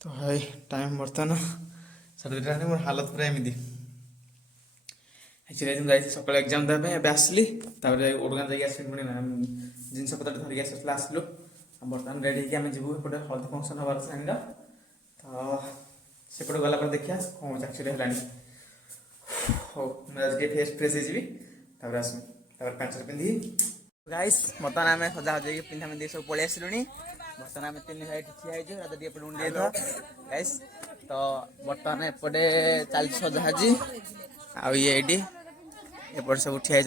तो हाय टाइम बर्तमान साढ़े दुटा मोर हालत पूरा एमती एक्चुअली मुझे सकाल एग्जाम देवाई एवं आसली ओडगाँ जाकि आस पुणी जिनस पत्र धरिक आसाला आसलु बर्तमान रेडी होगी जीवु एपटे हल्दी फंक्शन हबार साइन तो सेपटे गला देखिए कौन एक्चुअली है हो मुझे फेस फ्रेश हो आसमी पैंट पिंधि गाइस बर्तमान आम सजा सजाई पिंधा पिंधि सब पलि आसलु बर्तमान आम तीन भाई ठिया एपटे उंडे गाइस तो बर्तमान एपटे चलती सजाजी आईडी एपटे सब ठिया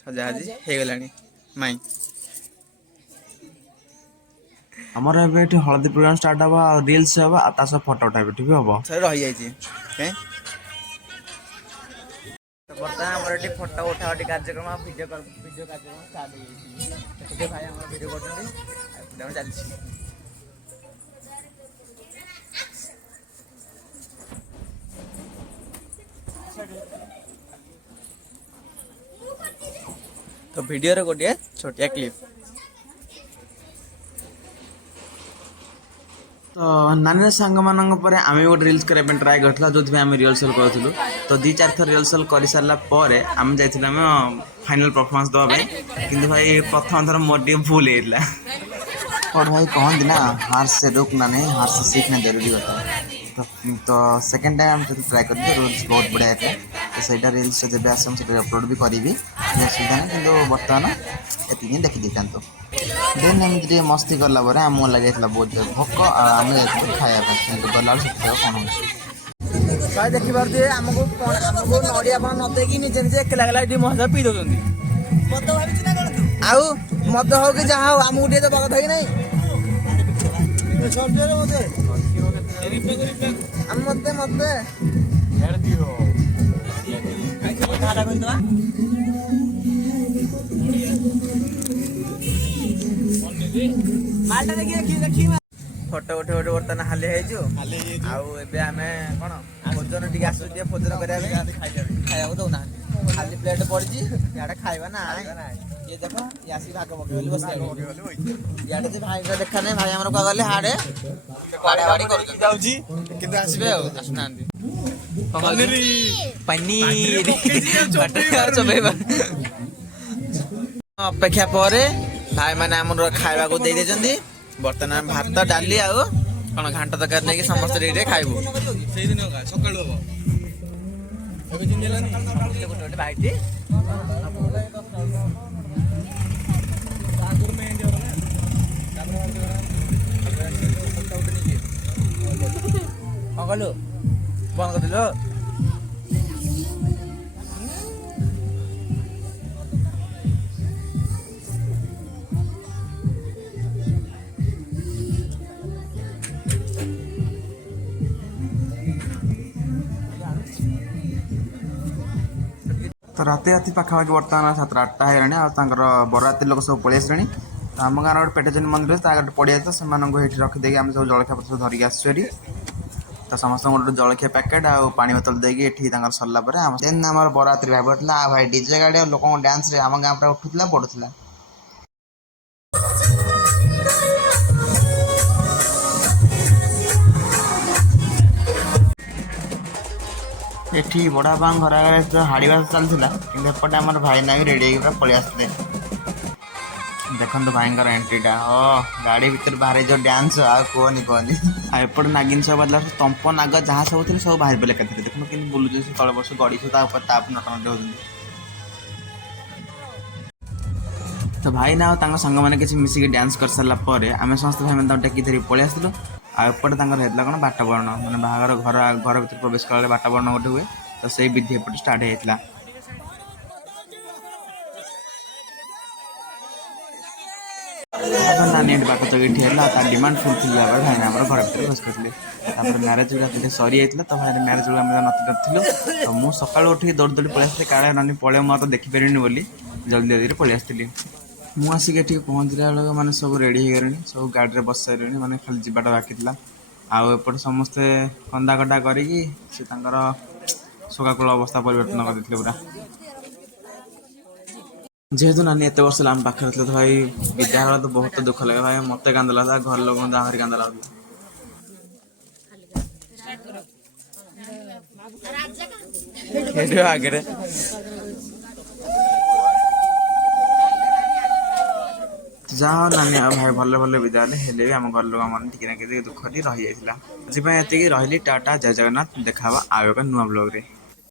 सजाजी हो गला माई हमर एबे हल्दी प्रोग्राम स्टार्ट हवा रील्स हवा ता सब फोटो उठाबे ठीक हबो सर रही जाइए तो बर्तमान हमारे फोटो उठा कार्यक्रम वीडियो कार्यक्रम स्टार्ट हो भाई हमारे वीडियो कर चलती तो वीडियो रे गोटे छोटिया क्लिप तो नानी सांग मानक पर आम गोटे रिल्स करने ट्राए करथिला जो आम रिहर्सल करूँ तो 2-4 थर रिहर्सल कर सारा पर आम जाइए फाइनल परफॉर्मेंस दवाई कि भाई प्रथम थर मोर टे भूल होता और भाई कहते ना हार से रुकना नहीं हार से सीखना जरूरी होता है तो सेकेंड टाइम हम ट्राए कर रिल्स बहुत बढ़िया था तो सहीटा रिल्स जब आसम से अपलोड भी करी असुविधा ना कि बर्तमान ये देखी देता देन एमती मस्ती कला आमको लगे बहुत भोक आम जाइए खाया गला कौन हो देखी पारे आमको नड़िया पान न देकी निजे निजे एकला एकला ये मजा पी दौरान आउ मद हो कि जहाँ हो आमको टे दबा कथा कि नहीं मत मत फोटो उठे उठे बर्तमान हाली आमे कौन भोजन टी आस भोजन खाया दौना खाली प्लेट पड़ी इे खाइबा ना ये देख ये आसी भाग पकड़ बस इे भाई देखा नहीं भाई आम क्या गले हाड़े अपेक्षा पर भाई मैंने आम खावा को दे देते बर्तमान भात डाली आउ कौन घाट तरकारी नहीं समस्त रेडी खाइबू भाई कलु बंद कर दिल तो राति राति पाखापाखि बर्तमान 7-8टा है बरराती लोक सब पलि आसे तो आम गाँव गोटे पेटेजन मंदिर गोटे पड़िया था से रखिदे आम सब जलखिया पत्र धरिक आसरी तो समस्त गोटे जलखिया पैकेट आ पानी बोतल देकी सरला देन आम बररात्रि भाई पड़ा भाई डीजे गाड़ी लोक डांस आम गाँव पूरा उठूला पड़ूला ये बड़ा बां घर आगे हाड़ी बास चलता कि एपटे आम भाई ना भी रेडी पूरा पलि आसते देखो भाई एंट्रीटा गाड़ी भर बाहर जो डांस कहनी कहनी एपटे नागिन सब बदला तंप नाग जहाँ सब थे सब बाहर पड़े एकाथरे देखो कि बुलूँ तले बस गड़ी नटनट हो तो भाई ना सांग मैंने किसी मिसिक डांस कर सारापर आम समस्त भाई मैंने टेकी धरी पलि आसलु आउटे होता कौन बाटवरण मैंने बाहर घर भर प्रवेश कला बाटवरण गोटे हुए तो से विधि एपटे स्टार्ट होता नानी बाक चौकी ठेला डिमांड फुल थी भाई ना घर भर बस करते म्यारेज रात सरी जाता तो भाई म्यारेज नथिलु तो मुझे सका उठिक दौड़ दौड़ी पलि आसती काले नानी पड़े मुझे देखिपारे बोली जल्दी जल्दी पलि आसती मुझे आसिक पहुँचला बेलू मैंने सब रेडी हो गले सब गाड़ी में बस सारे मैंने खाली जावाटा बाकी आउटे समस्ते कंदा कटा करी शोकाकूल अवस्था परिवर्तन कर पूरा। जेहेतु नानी एत वर्ष आम पाखे थे तो भाई विद्या तो बहुत दुख लगे भाई मत कांद लगा घर लोग आहरी कांद लगा आगे जहाँ नानी भाई भले भले विदा हेले भी आम घर लोग मन टिके दुख रही जाता रही टाटा जय जगन्नाथ देखा आगे नुआ ब्लॉग रे।